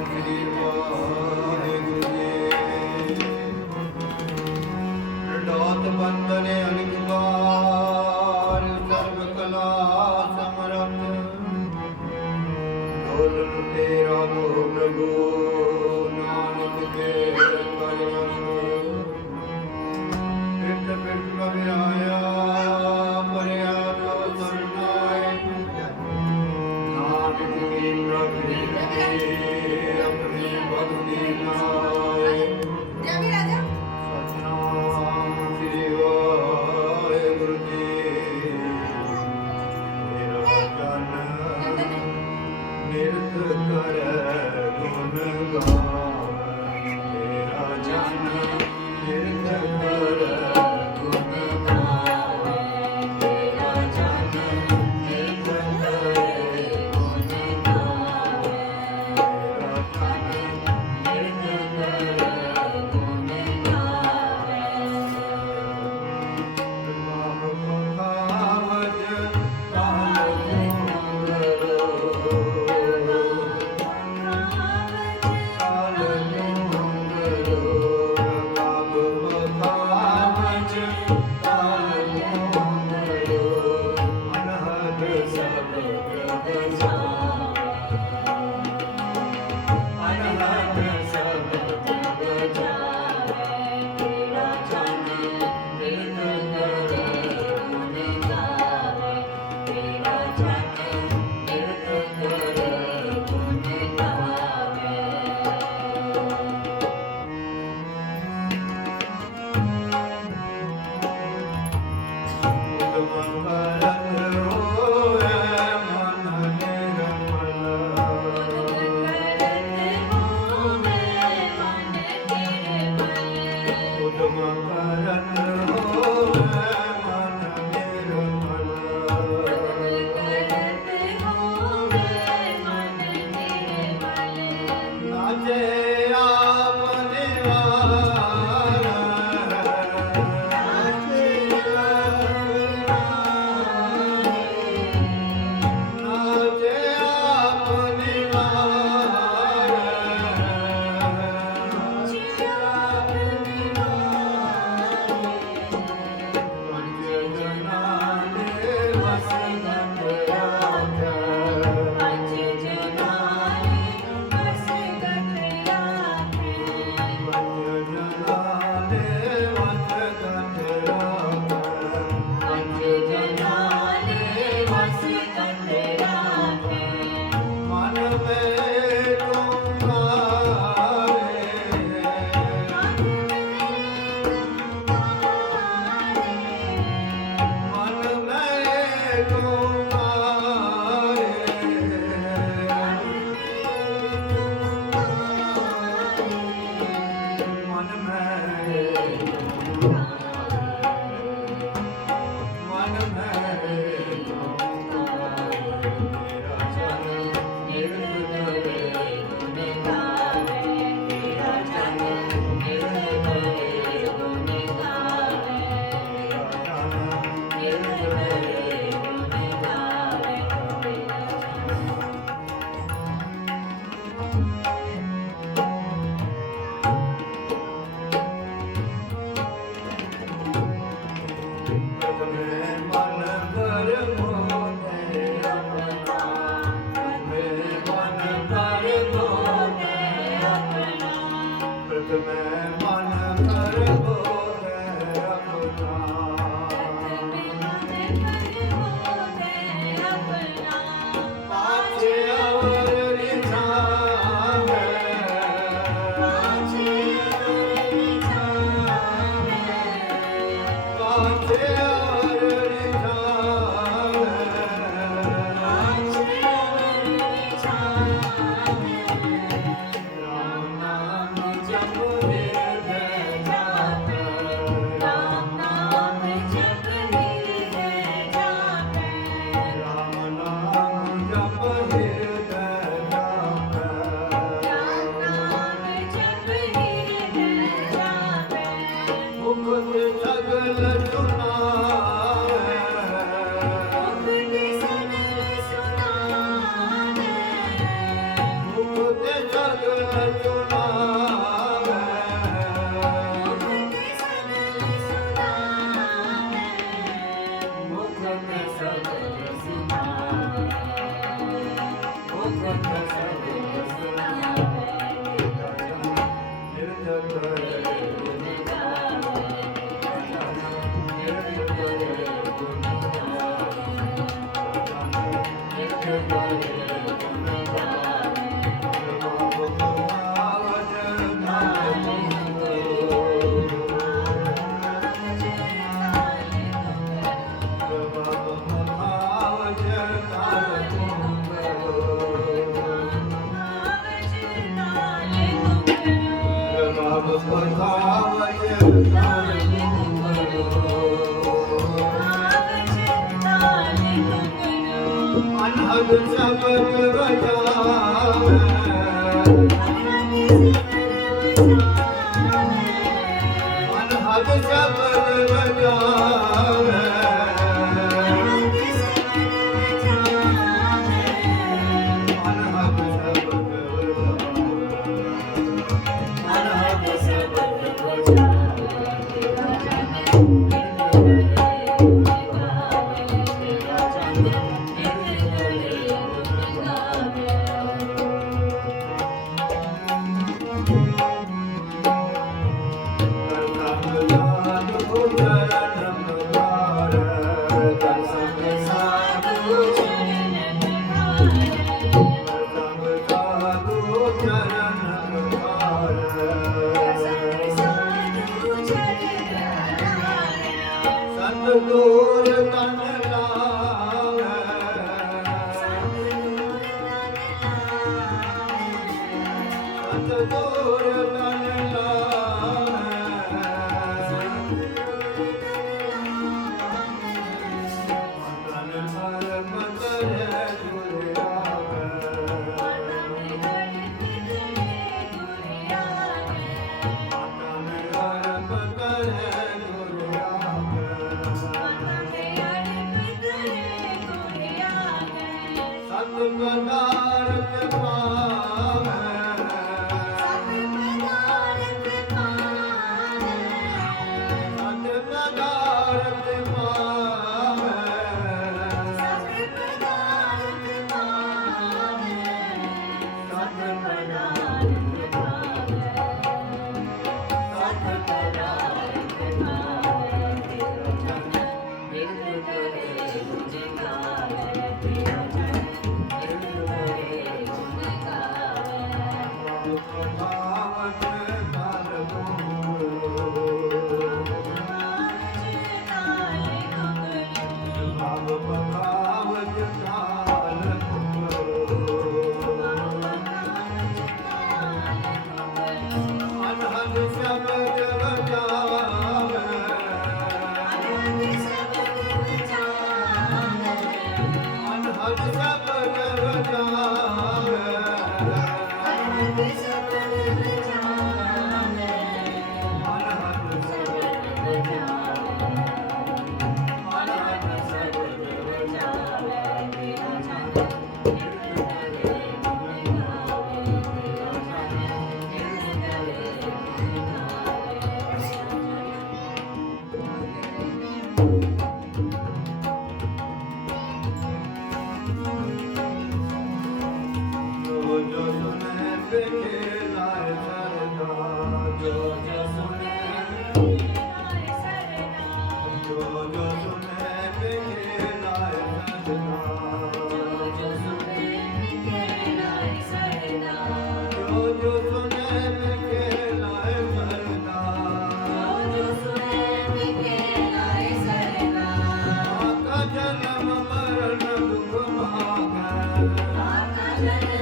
Господи, Господи, ਕਰ ਗੁਣ ਗਾਵੇ Yeah. समर्पता Padre Amen.